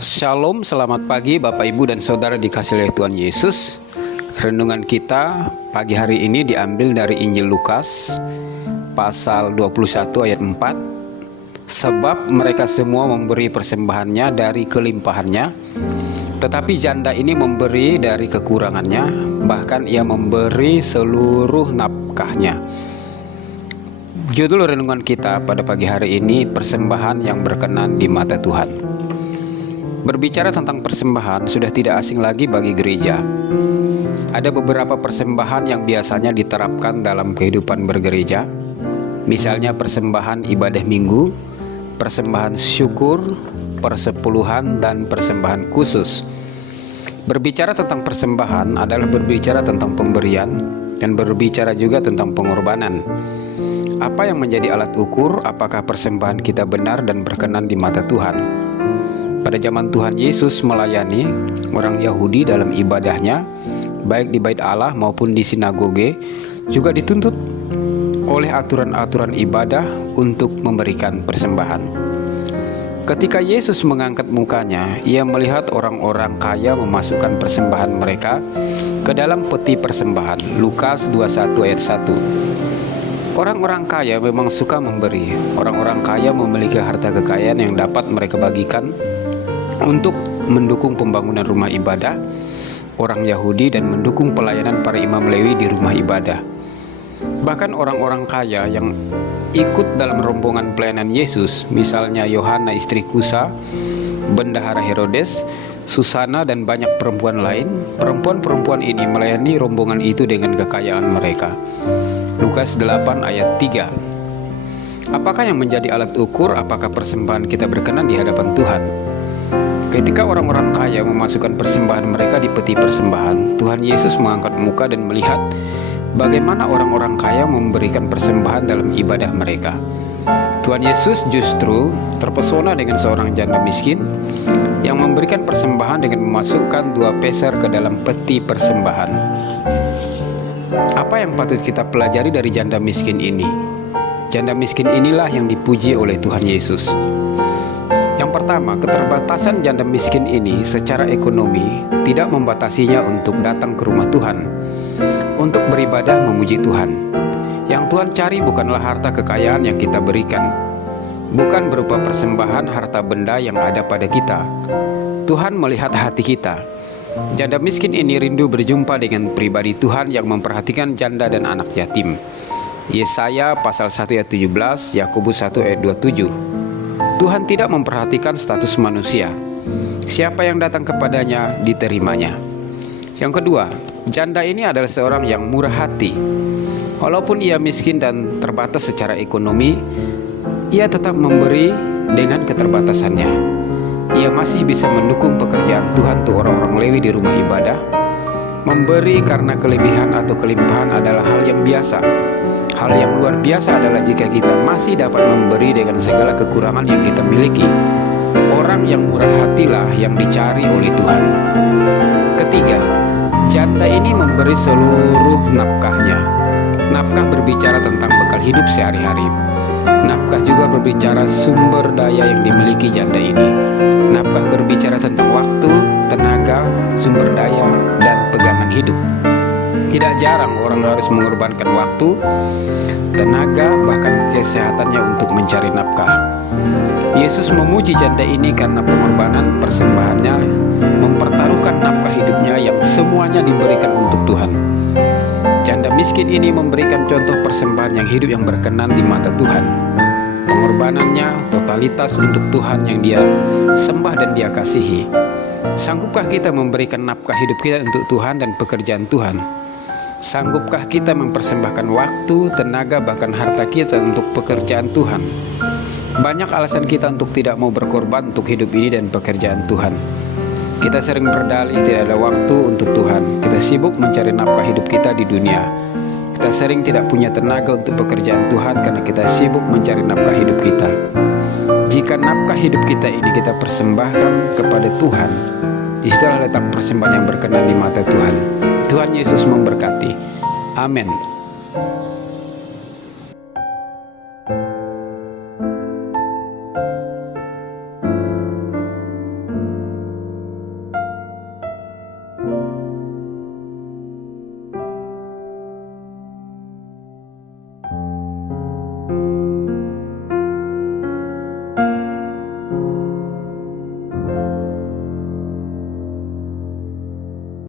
Shalom, selamat pagi Bapak Ibu dan Saudara dikasihi oleh Tuhan Yesus. Renungan kita pagi hari ini diambil dari Injil Lukas pasal 21 ayat 4. Sebab mereka semua memberi persembahannya dari kelimpahannya, tetapi janda ini memberi dari kekurangannya, bahkan ia memberi seluruh nafkahnya. Judul renungan kita pada pagi hari ini, persembahan yang berkenan di mata Tuhan. Berbicara tentang persembahan sudah tidak asing lagi bagi gereja. Ada beberapa persembahan yang biasanya diterapkan dalam kehidupan bergereja. Misalnya persembahan ibadah minggu, persembahan syukur, persepuluhan, dan persembahan khusus. Berbicara tentang persembahan adalah berbicara tentang pemberian dan berbicara juga tentang pengorbanan. Apa yang menjadi alat ukur apakah persembahan kita benar dan berkenan di mata Tuhan? Pada zaman Tuhan Yesus melayani orang Yahudi dalam ibadahnya, baik di bait Allah maupun di sinagoge, juga dituntut oleh aturan-aturan ibadah untuk memberikan persembahan. Ketika Yesus mengangkat mukanya, ia melihat orang-orang kaya memasukkan persembahan mereka ke dalam peti persembahan. Lukas 21 ayat 1. Orang-orang kaya memang suka memberi. Orang-orang kaya memiliki harta kekayaan yang dapat mereka bagikan untuk mendukung pembangunan rumah ibadah orang Yahudi dan mendukung pelayanan para imam Lewi di rumah ibadah. Bahkan orang-orang kaya yang ikut dalam rombongan pelayanan Yesus, misalnya Yohana istri Kusa, Bendahara Herodes, Susana, dan banyak perempuan lain, perempuan-perempuan ini melayani rombongan itu dengan kekayaan mereka. Lukas 8 ayat 3. Apakah yang menjadi alat ukur apakah persembahan kita berkenan di hadapan Tuhan? Ketika orang-orang kaya memasukkan persembahan mereka di peti persembahan, Tuhan Yesus mengangkat muka dan melihat bagaimana orang-orang kaya memberikan persembahan dalam ibadah mereka. Tuhan Yesus justru terpesona dengan seorang janda miskin yang memberikan persembahan dengan memasukkan 2 peser ke dalam peti persembahan. Apa yang patut kita pelajari dari janda miskin ini? Janda miskin inilah yang dipuji oleh Tuhan Yesus. Yang pertama, keterbatasan janda miskin ini secara ekonomi tidak membatasinya untuk datang ke rumah Tuhan untuk beribadah memuji Tuhan. Yang Tuhan cari bukanlah harta kekayaan yang kita berikan, bukan berupa persembahan harta benda yang ada pada kita. Tuhan melihat hati kita. Janda miskin ini rindu berjumpa dengan pribadi Tuhan yang memperhatikan janda dan anak yatim. Yesaya pasal 1 ayat 17, Yakobus 1 ayat 27. Tuhan tidak memperhatikan status manusia. Siapa yang datang kepadanya diterimanya. Yang kedua, janda ini adalah seorang yang murah hati. Walaupun ia miskin dan terbatas secara ekonomi, ia tetap memberi dengan keterbatasannya. Ia masih bisa mendukung pekerjaan Tuhan untuk orang-orang Lewi di rumah ibadah. Memberi karena kelebihan atau kelimpahan adalah hal yang biasa. Hal yang luar biasa adalah jika kita masih dapat memberi dengan segala kekurangan yang kita miliki. Orang yang murah hatilah yang dicari oleh Tuhan. Ketiga, janda ini memberi seluruh nafkahnya. Nafkah berbicara tentang bekal hidup sehari-hari. Nafkah juga berbicara sumber daya yang dimiliki janda ini. Nafkah berbicara tentang waktu, tenaga, sumber daya, dan pegangan hidup. Tidak jarang orang harus mengorbankan waktu, tenaga, bahkan kesehatannya untuk mencari nafkah. Yesus memuji janda ini karena pengorbanan persembahannya mempertaruhkan nafkah hidupnya yang semuanya diberikan untuk Tuhan. Janda miskin ini memberikan contoh persembahan yang hidup yang berkenan di mata Tuhan. Pengorbanannya totalitas untuk Tuhan yang dia sembah dan dia kasihi. Sanggupkah kita memberikan nafkah hidup kita untuk Tuhan dan pekerjaan Tuhan? Sanggupkah kita mempersembahkan waktu, tenaga, bahkan harta kita untuk pekerjaan Tuhan? Banyak alasan kita untuk tidak mau berkorban untuk hidup ini dan pekerjaan Tuhan. Kita sering berdalih tidak ada waktu untuk Tuhan. Kita sibuk mencari nafkah hidup kita di dunia. Kita sering tidak punya tenaga untuk pekerjaan Tuhan karena kita sibuk mencari nafkah hidup kita. Jika nafkah hidup kita ini kita persembahkan kepada Tuhan, disitulah letak persembahan yang berkenan di mata Tuhan. Tuhan Yesus memberkati. Amin.